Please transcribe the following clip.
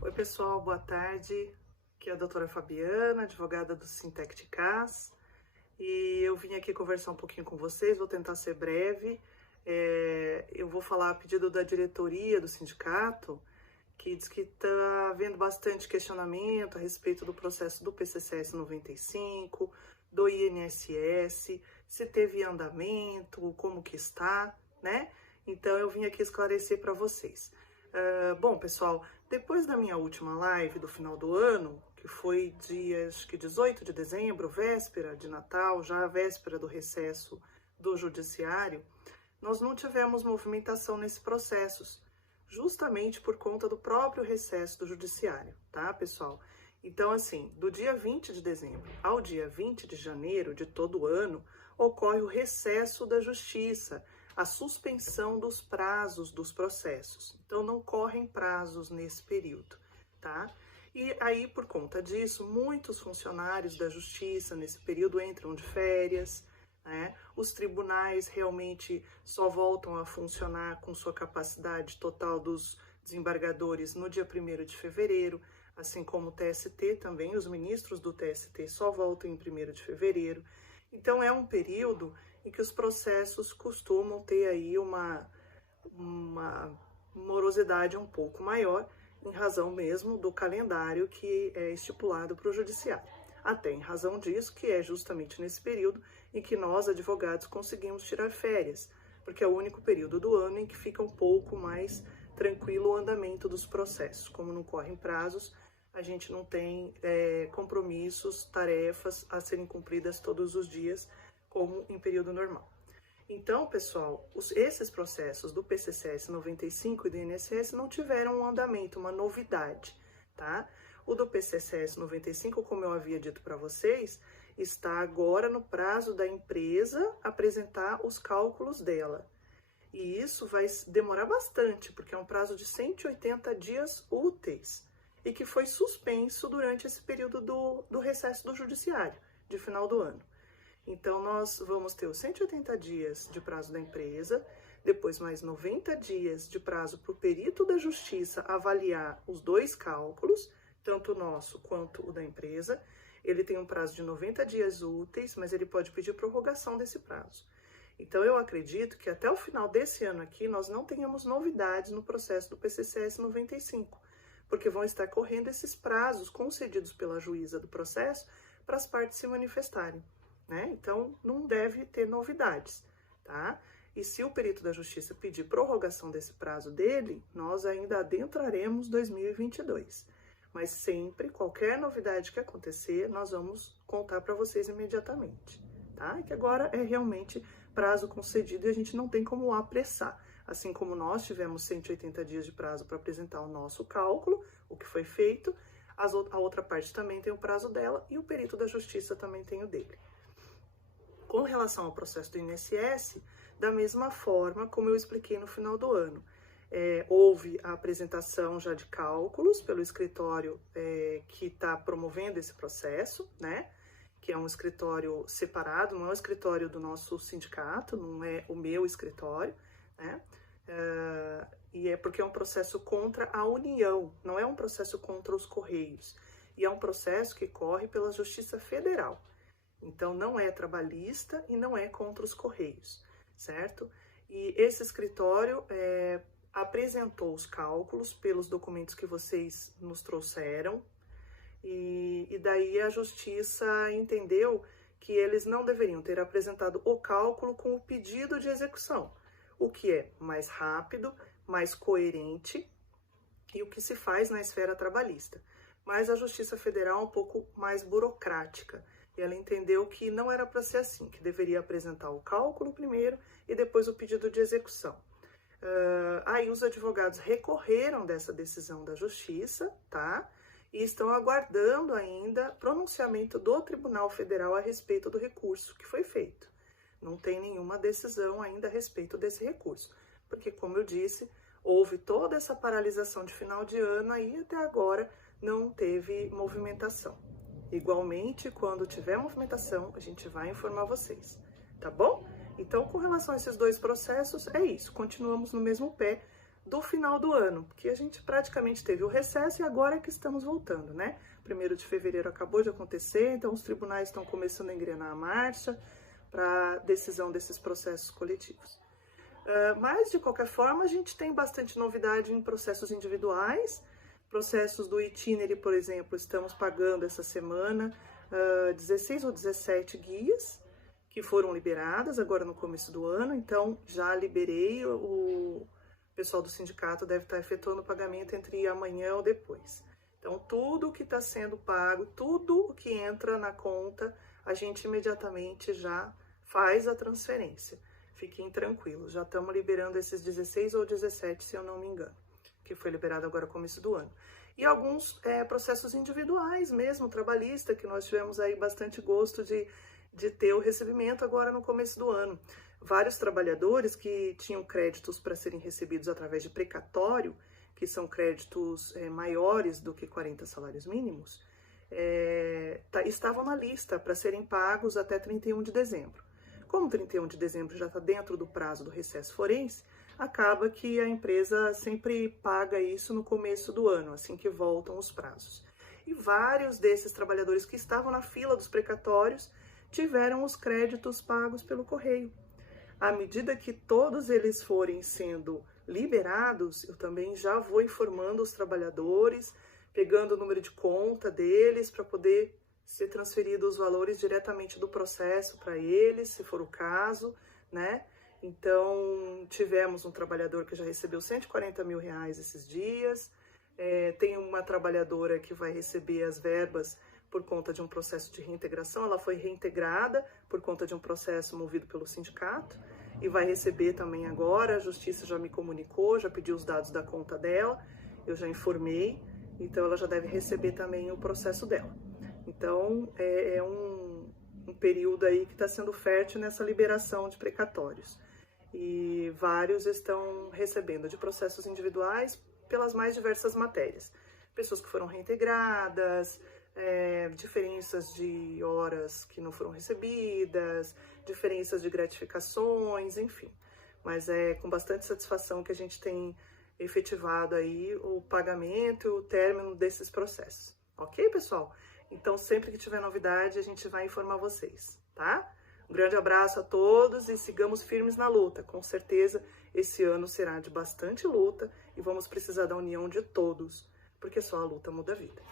Oi, pessoal, boa tarde. Aqui é a doutora Fabiana, advogada do Sintect CAS, e eu vim aqui conversar um pouquinho com vocês, vou tentar ser breve. Eu vou falar a pedido da diretoria do sindicato, que diz que está havendo bastante questionamento a respeito do processo do PCCS 95, do INSS, se teve andamento, como que está, né? Então eu vim aqui esclarecer para vocês. Bom, pessoal, depois da minha última live do final do ano, que foi dia, acho que 18 de dezembro, véspera de Natal, já a véspera do recesso do Judiciário, nós não tivemos movimentação nesses processos, justamente por conta do próprio recesso do Judiciário, tá, pessoal? Então, assim, do dia 20 de dezembro ao dia 20 de janeiro de todo ano, ocorre o recesso da Justiça, a suspensão dos prazos dos processos. Então, não correm prazos nesse período, tá? E aí, por conta disso, muitos funcionários da Justiça nesse período entram de férias, né? Os tribunais realmente só voltam a funcionar com sua capacidade total dos desembargadores no dia 1º de fevereiro, assim como o TST também, os ministros do TST só voltam em 1º de fevereiro. Então, é um período em que os processos costumam ter aí uma morosidade um pouco maior, em razão mesmo do calendário que é estipulado para o judiciário. Até em razão disso, que é justamente nesse período em que nós, advogados, conseguimos tirar férias, porque é o único período do ano em que fica um pouco mais tranquilo o andamento dos processos. Como não correm prazos, a gente não tem compromissos, tarefas a serem cumpridas todos os dias, como em período normal. Então, pessoal, esses processos do PCCS 95 e do INSS não tiveram um andamento, uma novidade, tá? O do PCCS 95, como eu havia dito para vocês, está agora no prazo da empresa apresentar os cálculos dela. E isso vai demorar bastante, porque é um prazo de 180 dias úteis e que foi suspenso durante esse período do recesso do judiciário, de final do ano. Então, nós vamos ter os 180 dias de prazo da empresa, depois mais 90 dias de prazo para o perito da justiça avaliar os dois cálculos, tanto o nosso quanto o da empresa. Ele tem um prazo de 90 dias úteis, mas ele pode pedir prorrogação desse prazo. Então, eu acredito que até o final desse ano aqui, nós não tenhamos novidades no processo do PCCS 95, porque vão estar correndo esses prazos concedidos pela juíza do processo para as partes se manifestarem, né? Então, não deve ter novidades, tá? E se o perito da justiça pedir prorrogação desse prazo dele, nós ainda adentraremos 2022. Mas sempre, qualquer novidade que acontecer, nós vamos contar para vocês imediatamente, tá? E que agora é realmente prazo concedido e a gente não tem como apressar. Assim como nós tivemos 180 dias de prazo para apresentar o nosso cálculo, o que foi feito, a outra parte também tem o prazo dela e o perito da justiça também tem o dele. Com relação ao processo do INSS, da mesma forma como eu expliquei no final do ano. Houve a apresentação já de cálculos pelo escritório que está promovendo esse processo, né? Que é um escritório separado, não é o escritório do nosso sindicato, não é o meu escritório, né? E é porque é um processo contra a União, não é um processo contra os Correios. E é um processo que corre pela Justiça Federal. Então, não é trabalhista e não é contra os Correios, certo? E esse escritório apresentou os cálculos pelos documentos que vocês nos trouxeram, e daí a Justiça entendeu que eles não deveriam ter apresentado o cálculo com o pedido de execução, o que é mais rápido, mais coerente e o que se faz na esfera trabalhista. Mas a Justiça Federal é um pouco mais burocrática. E ela entendeu que não era para ser assim, que deveria apresentar o cálculo primeiro e depois o pedido de execução. Aí os advogados recorreram dessa decisão da Justiça, tá? E estão aguardando ainda pronunciamento do Tribunal Federal a respeito do recurso que foi feito. Não tem nenhuma decisão ainda a respeito desse recurso, porque, como eu disse, houve toda essa paralisação de final de ano aí até agora não teve movimentação. Igualmente, quando tiver movimentação, a gente vai informar vocês, tá bom? Então, com relação a esses dois processos, é isso. Continuamos no mesmo pé do final do ano, porque a gente praticamente teve o recesso e agora é que estamos voltando, né? 1º de fevereiro acabou de acontecer, então os tribunais estão começando a engrenar a marcha para decisão desses processos coletivos. Mas, de qualquer forma, a gente tem bastante novidade em processos individuais. Processos do Itinerary, por exemplo, estamos pagando essa semana 16 ou 17 guias que foram liberadas agora no começo do ano, então já liberei, o pessoal do sindicato deve estar efetuando o pagamento entre amanhã ou depois. Então, tudo que está sendo pago, tudo que entra na conta, a gente imediatamente já faz a transferência. Fiquem tranquilos, já estamos liberando esses 16 ou 17, se eu não me engano, que foi liberado agora no começo do ano. E alguns processos individuais mesmo, trabalhista, que nós tivemos aí bastante gosto de ter o recebimento agora no começo do ano. Vários trabalhadores que tinham créditos para serem recebidos através de precatório, que são créditos maiores do que 40 salários mínimos, estavam na lista para serem pagos até 31 de dezembro. Como 31 de dezembro já está dentro do prazo do recesso forense, acaba que a empresa sempre paga isso no começo do ano, assim que voltam os prazos. E vários desses trabalhadores que estavam na fila dos precatórios tiveram os créditos pagos pelo correio. À medida que todos eles forem sendo liberados, eu também já vou informando os trabalhadores, pegando o número de conta deles para poder ser transferidos os valores diretamente do processo para eles, se for o caso, né? Então, tivemos um trabalhador que já recebeu R$140 mil esses dias, tem uma trabalhadora que vai receber as verbas por conta de um processo de reintegração, ela foi reintegrada por conta de um processo movido pelo sindicato e vai receber também agora, a justiça já me comunicou, já pediu os dados da conta dela, eu já informei, então ela já deve receber também o processo dela. Então, é um período aí que está sendo fértil nessa liberação de precatórios. E vários estão recebendo de processos individuais pelas mais diversas matérias. Pessoas que foram reintegradas, diferenças de horas que não foram recebidas, diferenças de gratificações, enfim. Mas é com bastante satisfação que a gente tem efetivado aí o pagamento e o término desses processos. Ok, pessoal? Então, sempre que tiver novidade, a gente vai informar vocês, tá? Um grande abraço a todos e sigamos firmes na luta. Com certeza, esse ano será de bastante luta e vamos precisar da união de todos, porque só a luta muda a vida.